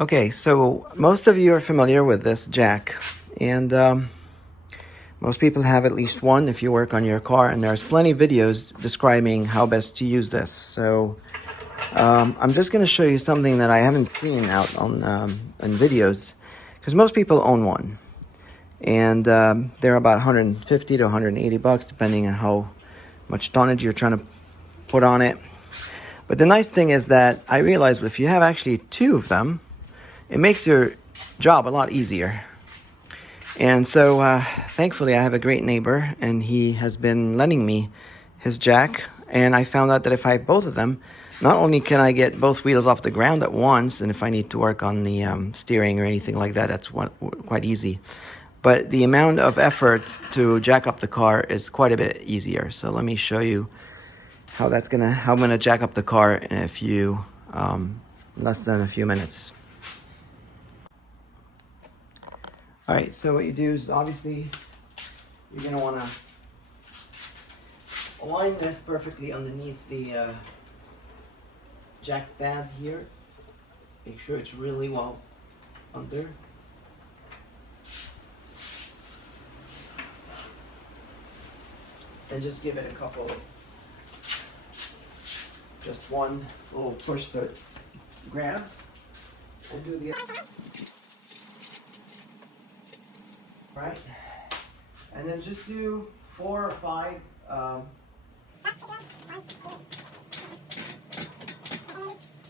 Okay, so most of you are familiar with this jack, and most people have at least one if you work on your car, and there's plenty of videos describing how best to use this. So I'm just going to show you something that I haven't seen out on in videos, because most people own one, and they're about 150 to 180 bucks depending on how much tonnage you're trying to put on it. But the nice thing is that I realized if you have actually two of them, it makes your job a lot easier. And so thankfully I have a great neighbor, and he has been lending me his jack, and I found out that if I have both of them, not only can I get both wheels off the ground at once, and if I need to work on the steering or anything like that, that's quite easy, but the amount of effort to jack up the car is quite a bit easier. So let me show you how I'm gonna jack up the car in a few less than a few minutes. All right, so what you do is obviously you're gonna wanna align this perfectly underneath the jack pad here. Make sure it's really well under. And just give it a couple, just one little push so it grabs, and do the other. Right, and then just do 4 or 5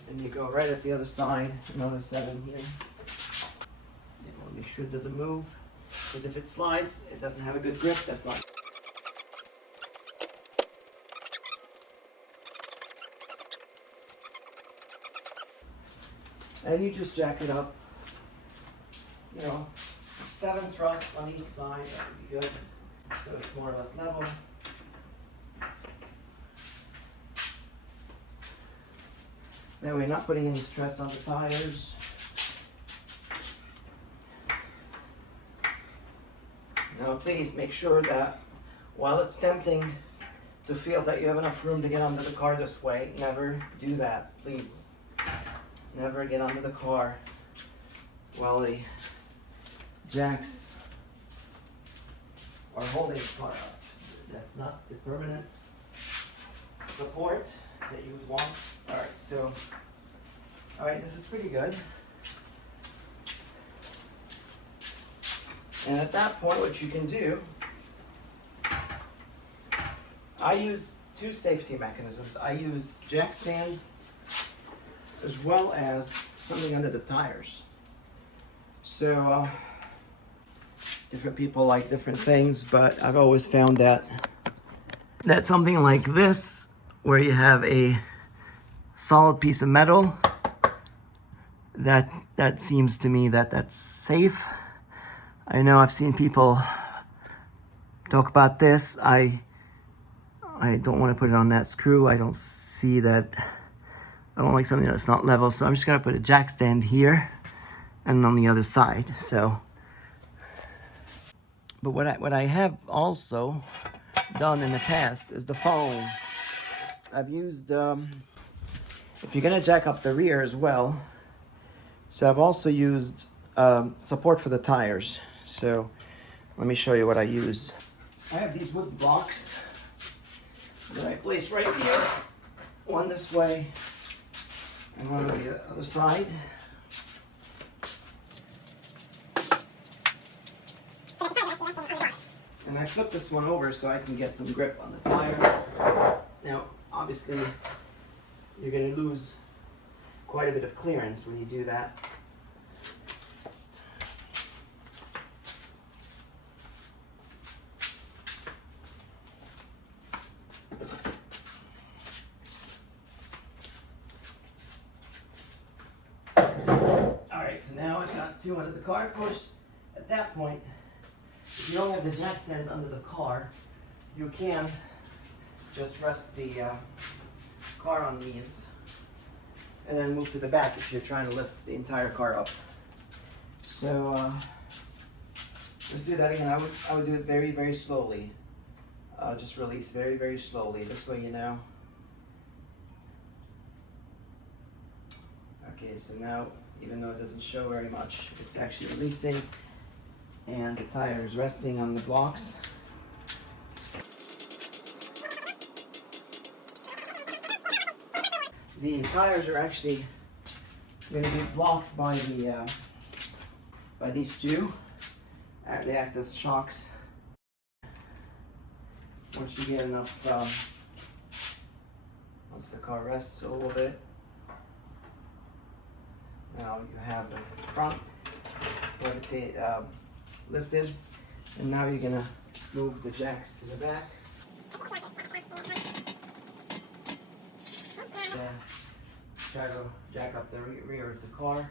and you go right at the other side, another 7 here. And we'll make sure it doesn't move, because if it slides, it doesn't have a good grip. That's not. And you just jack it up, 7 thrusts on each side, that would be good, so it's more or less level. That way you're not putting any stress on the tires. Now please make sure that while it's tempting to feel that you have enough room to get under the car this way, never do that, please. Never get under the car while the jacks are holding the car up. That's not the permanent support that you would want. Alright, this is pretty good. And at that point, what you can do, I use 2 safety mechanisms. I use jack stands as well as something under the tires. So different people like different things, but I've always found that something like this, where you have a solid piece of metal, that seems to me that's safe. I know I've seen people talk about this. I don't want to put it on that screw. I don't see that. I don't like something that's not level, so I'm just gonna put a jack stand here and on the other side. So, but what I have also done in the past is the foam. I've used, if you're gonna jack up the rear as well, so I've also used support for the tires. So let me show you what I use. I have these wood blocks that I place right here, one this way and one on the other side. And I flip this one over so I can get some grip on the tire. Now, obviously, you're going to lose quite a bit of clearance when you do that. Alright, so now I've got 2 under the car. Of course, at that point, if you don't have the jack stands under the car, you can just rest the car on these and then move to the back if you're trying to lift the entire car up. So just do that again. I would do it very, very slowly. Just release very, very slowly. This way, Okay, so now, even though it doesn't show very much, it's actually releasing, and the tire is resting on the blocks. The tires are actually going to be blocked by these two. They act as shocks. Once you get enough, once the car rests a little bit, now you have the front lifted, and now you're gonna move the jacks to the back. Try to jack up the rear of the car.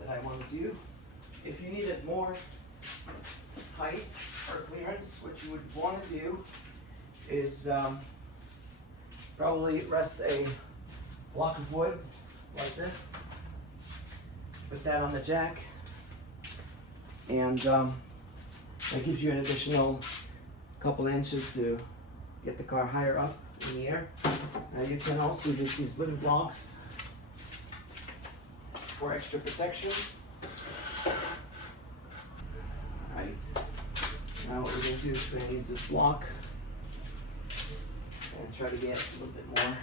That I want to do. If you needed more height or clearance, what you would want to do is probably rest a block of wood like this. Put that on the jack, and that gives you an additional couple inches to get the car higher up in the air. You can also just use wooden blocks for extra protection. Right. Now what we're going to do is we're going to use this block and try to get a little bit more.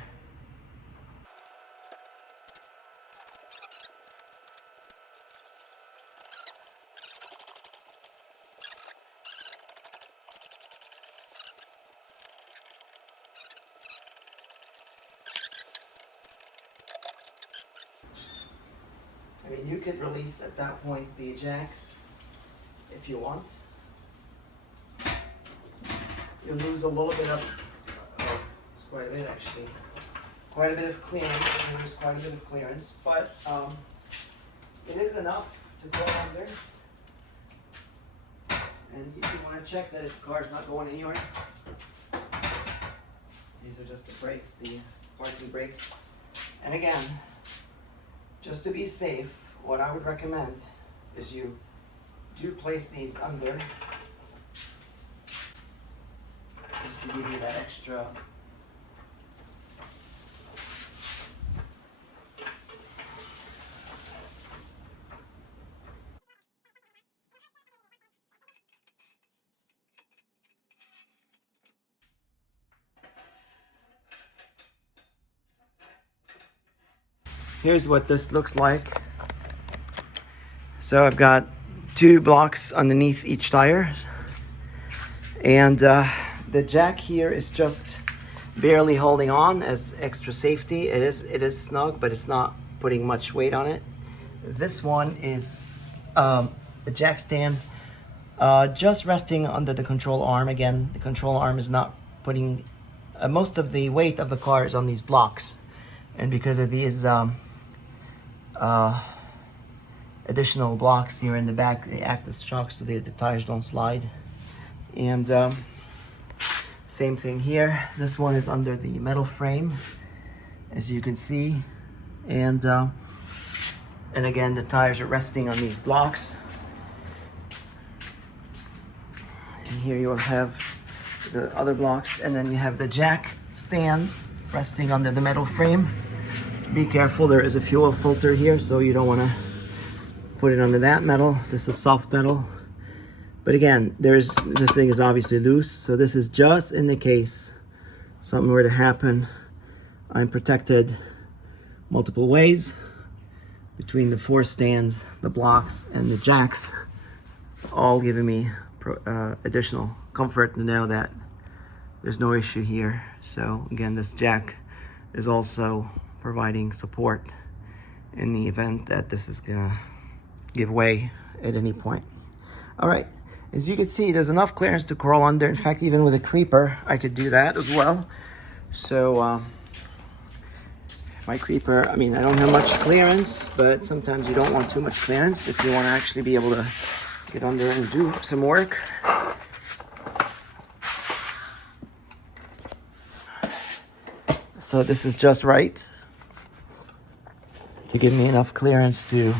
I mean, you could release at that point the jacks if you want. You'll lose a little bit of, it's quite a bit actually, quite a bit of clearance. You lose quite a bit of clearance, but it is enough to go under. And if you want to check that if the car is not going anywhere, these are just the brakes, the parking brakes. And again, just to be safe, what I would recommend is you do place these under, just to give you that extra Here's what this looks like. So I've got 2 blocks underneath each tire, and the jack here is just barely holding on as extra safety. It is snug, but it's not putting much weight on it. This one is the jack stand just resting under the control arm. Again, the control arm is not putting most of the weight of the car is on these blocks, and because of these additional blocks here in the back, they act as shocks so the tires don't slide. And same thing here. This one is under the metal frame, as you can see, and again the tires are resting on these blocks. And here you will have the other blocks, and then you have the jack stand resting under the metal frame. Be careful, there is a fuel filter here, so you don't want to put it under that metal. This is soft metal. But again, this thing is obviously loose, so this is just in the case something were to happen. I'm protected multiple ways between the 4 stands, the blocks, and the jacks, all giving me additional comfort to know that there's no issue here. So again, this jack is also providing support in the event that this is gonna give way at any point. All right, as you can see, there's enough clearance to crawl under. In fact, even with a creeper, I could do that as well. So my creeper, I mean, I don't have much clearance, but sometimes you don't want too much clearance if you want to actually be able to get under and do some work. So this is just right to give me enough clearance to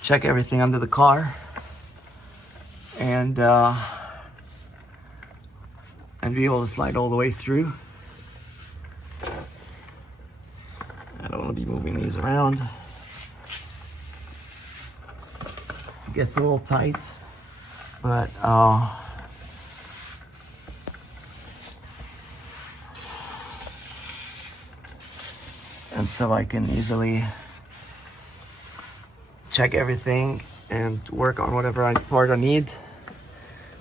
check everything under the car. and be able to slide all the way through. I don't want to be moving these around. It gets a little tight, but and so I can easily check everything and work on whatever part I need.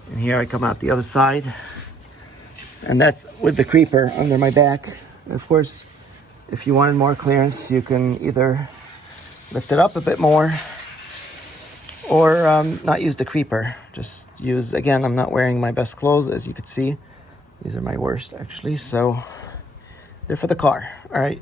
And here I come out the other side, and that's with the creeper under my back. And of course, if you wanted more clearance, you can either lift it up a bit more or not use the creeper. Just use, again, I'm not wearing my best clothes, as you could see. These are my worst, actually, so they're for the car. All right.